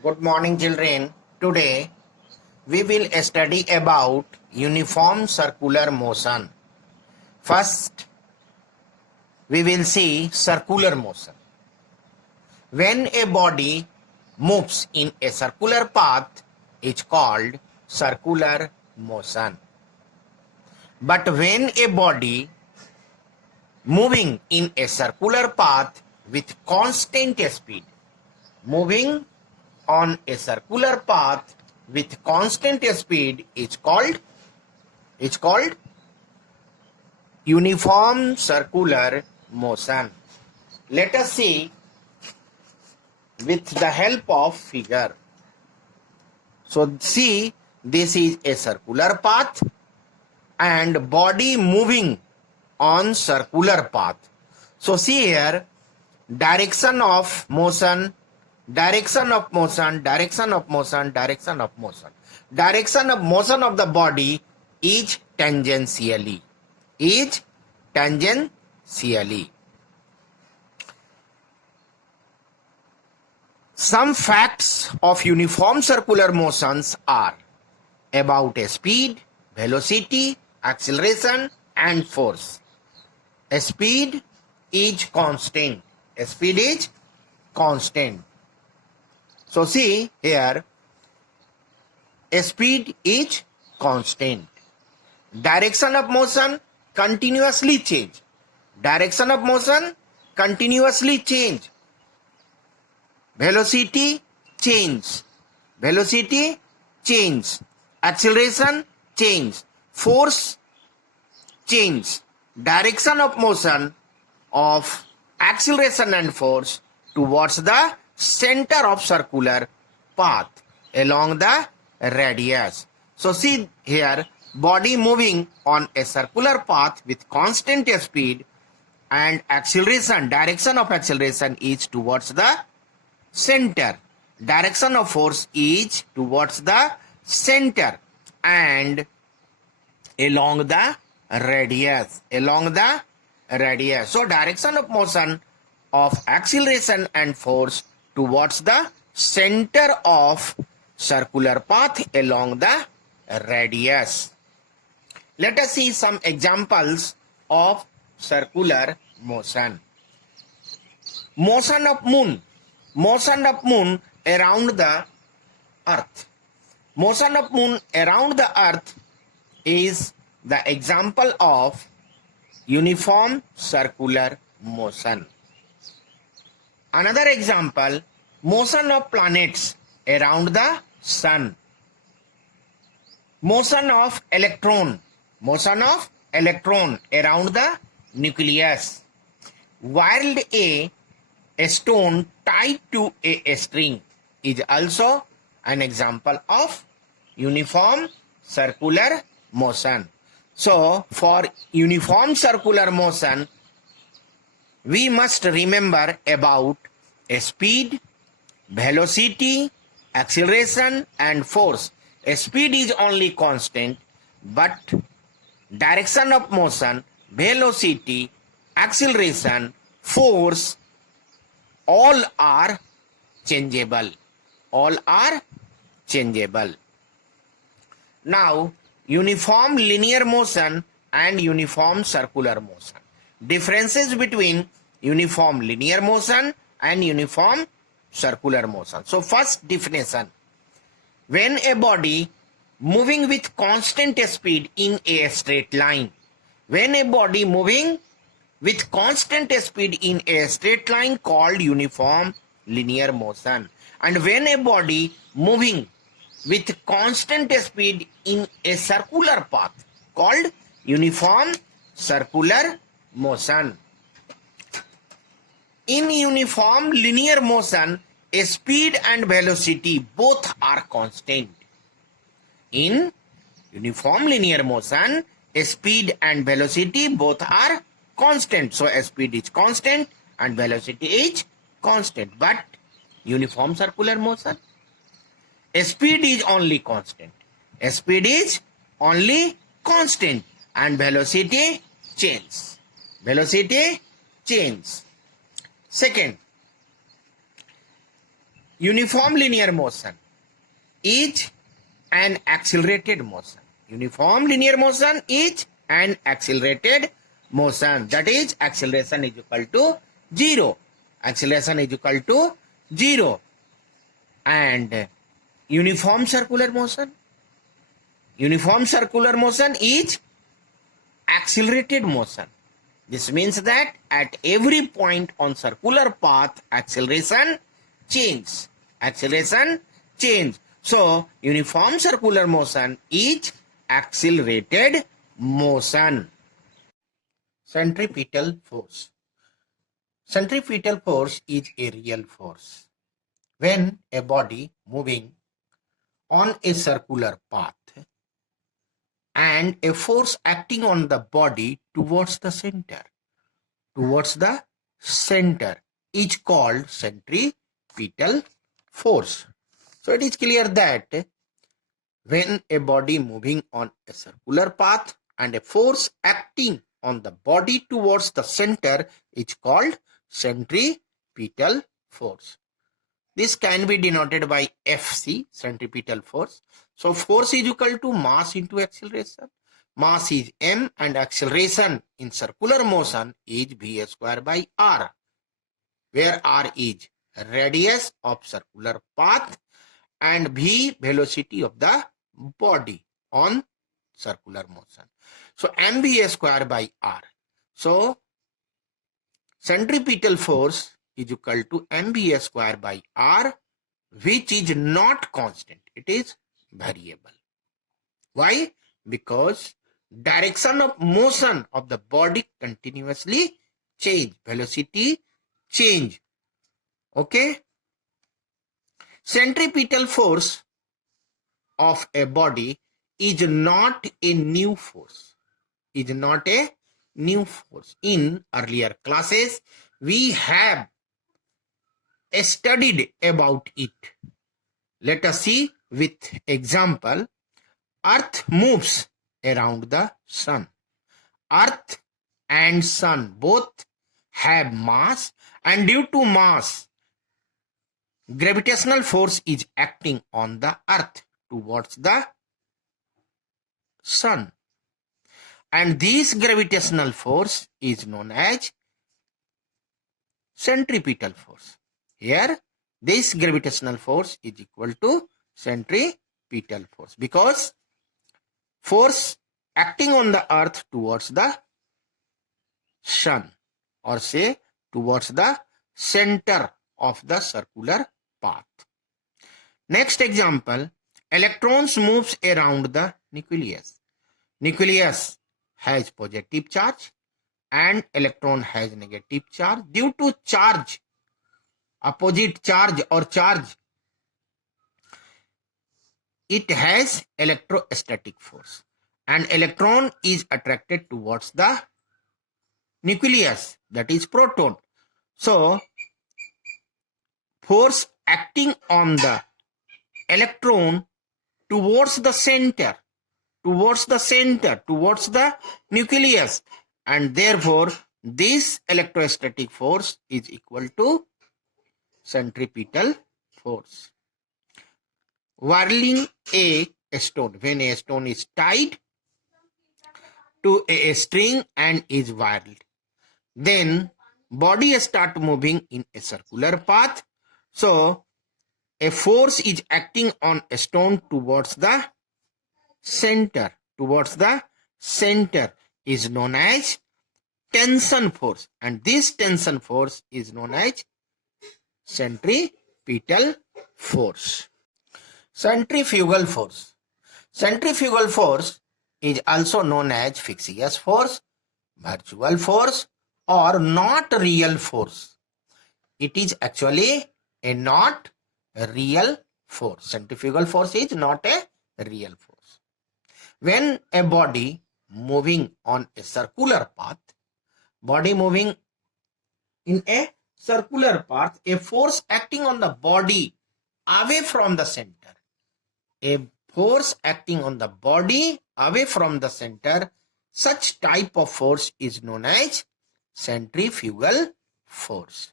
Good morning, children. Today we will study about uniform circular motion. First, we will see circular motion. When a body moves in a circular path, it's called circular motion. But when a body moving in a circular path with constant speed, moving on a circular path with constant speed is called uniform circular motion. Let us see with the help of figure. So see, this is a circular path and body moving on circular path. So see here, direction of motion, direction of motion, direction of motion, direction of motion. Direction of motion of the body is tangentially. Some facts of uniform circular motions are about speed, velocity, acceleration and force. Speed is constant. Speed is constant. So see here, speed is constant. Direction of motion continuously change. Direction of motion continuously change. Velocity change. Velocity change. Acceleration change. Force change. Direction of motion of acceleration and force towards the center of circular path along the radius. So see here, body moving on a circular path with constant speed and acceleration, direction of acceleration is towards the center. Direction of force is towards the center and along the radius. So direction of motion of acceleration and force towards the center of circular path along the radius. Let us see some examples of circular motion. Motion of moon around the earth. Motion of moon around the earth is the example of uniform circular motion. Another example, motion of planets around the sun. Motion of electron around the nucleus. Whirled a stone tied to a string is also an example of uniform circular motion. So for uniform circular motion, we must remember about speed, velocity, acceleration and force. Speed is only constant, but direction of motion, velocity, acceleration, force, all are changeable. Now, uniform linear motion and uniform circular motion. Differences between uniform linear motion and uniform circular motion. So first definition, when a body moving with constant speed in a straight line. When a body moving with constant speed in a straight line called uniform linear motion. And when a body moving with constant speed in a circular path called uniform circular motion. In uniform linear motion, speed and velocity both are constant. In uniform linear motion, speed and velocity both are constant. So speed is constant and velocity is constant. But uniform circular motion, speed is only constant. Speed is only constant and velocity changes. Second, Uniform linear motion is an accelerated motion. Uniform linear motion is an accelerated motion. That is, acceleration is equal to 0. Acceleration is equal to 0. And uniform circular motion? Uniform circular motion is accelerated motion. This means that at every point on circular path, acceleration change. Acceleration change. So, uniform circular motion is accelerated motion. Centripetal force. Centripetal force is a real force. When a body moving on a circular path and a force acting on the body towards the center is called centripetal force. So it is clear that when a body moving on a circular path and a force acting on the body towards the center is called centripetal force. This can be denoted by Fc, centripetal force. So force is equal to mass into acceleration. Mass is m and acceleration in circular motion is v square by r, where r is radius of circular path and v velocity of the body on circular motion. So mv square by r. So centripetal force is equal to mv square by r, which is not constant. It is variable. Why? Because direction of motion of the body continuously change. Velocity change. Okay? Centripetal force of a body is not a new force. Is not a new force. In earlier classes, we have studied about it. Let us see with example. Earth moves around the sun. Earth and sun both have mass, and due to mass, gravitational force is acting on the earth towards the sun. And this gravitational force is known as centripetal force. Here, this gravitational force is equal to centripetal force because force acting on the earth towards the sun, or say towards the center of the circular path. Next example, electrons moves around the nucleus. Nucleus has positive charge and electron has negative charge. Due to charge, opposite charge or charge, it has electrostatic force, and electron is attracted towards the nucleus, that is proton. So force acting on the electron towards the center, towards the nucleus, and therefore this electrostatic force is equal to centripetal force. Whirling a stone. When a stone is tied to a string and is whirled, then body start moving in a circular path. So a force is acting on a stone towards the center, is known as tension force, and this tension force is known as centripetal force. Centrifugal force. Centrifugal force is also known as fictitious force, virtual force, or not real force. It is actually a not real force. Centrifugal force is not a real force. When a body moving on a circular path, body moving in a circular path, a force acting on the body away from the center, a force acting on the body away from the center, such type of force is known as centrifugal force.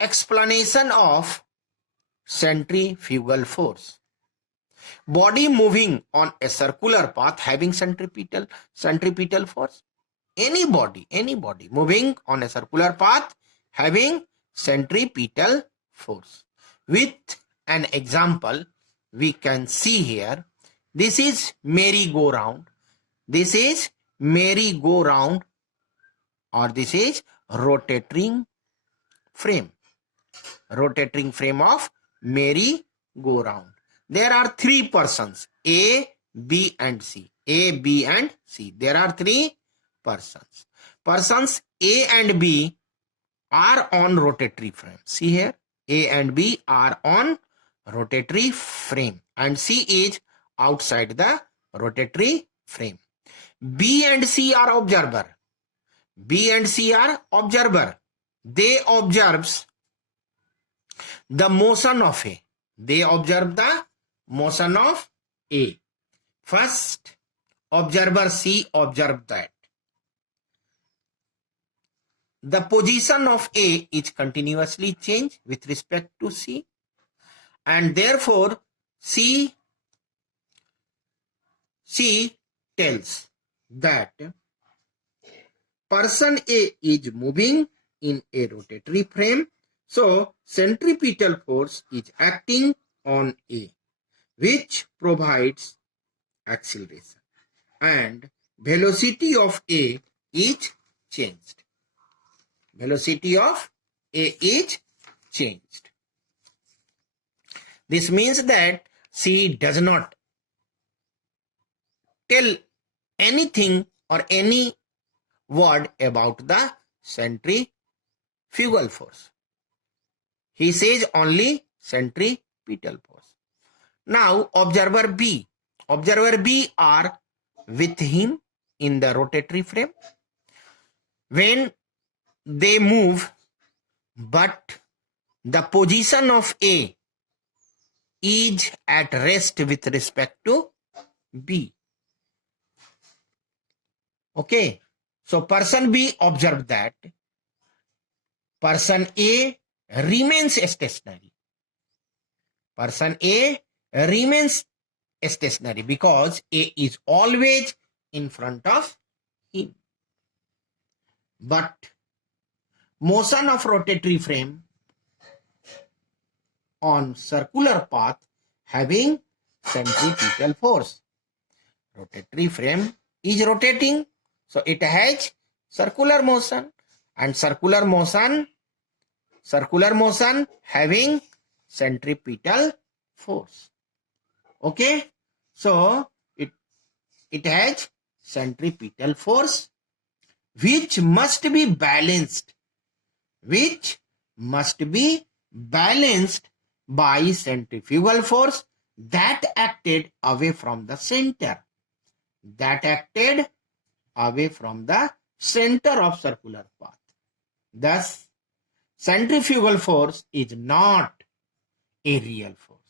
explanation of centrifugal force. Body moving on a circular path having centripetal force. Any body moving on a circular path having centripetal force. With an example, we can see here, this is merry-go-round, this is merry-go-round, or this is rotating frame of merry-go-round. There are three persons, A, B and C. A, B and C. There are three persons. Persons A and B are on rotatory frame. See here, A and B are on rotatory frame and C is outside the rotatory frame. B and C are observer. B and C are observer. They observes the motion of A. They observe the motion of A. First, observer C observed that the position of A is continuously changed with respect to C, and therefore C tells that person A is moving in a rotatory frame, so centripetal force is acting on A, which provides acceleration, and velocity of A is changed. Velocity of A is changed. This means that C does not tell anything or any word about the centrifugal force. He says only centripetal force. Now observer B are with him in the rotatory frame. When they move, but the position of A is at rest with respect to B. Okay, so person B observed that person A remains stationary. Person A remains stationary because A is always in front of him. But motion of rotatory frame on circular path having centripetal force. Rotatory frame is rotating, so it has circular motion, and circular motion having centripetal force. Okay, so it has centripetal force which must be balanced by centrifugal force that acted away from the center. Of circular path. Thus, centrifugal force is not a real force.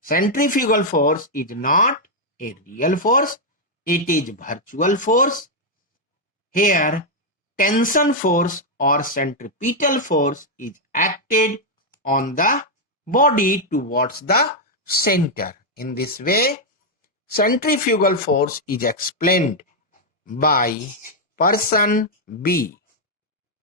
Centrifugal force is not a real force. It is virtual force. Here, tension force or centripetal force is acted on the body towards the center. In this way, centrifugal force is explained by person B.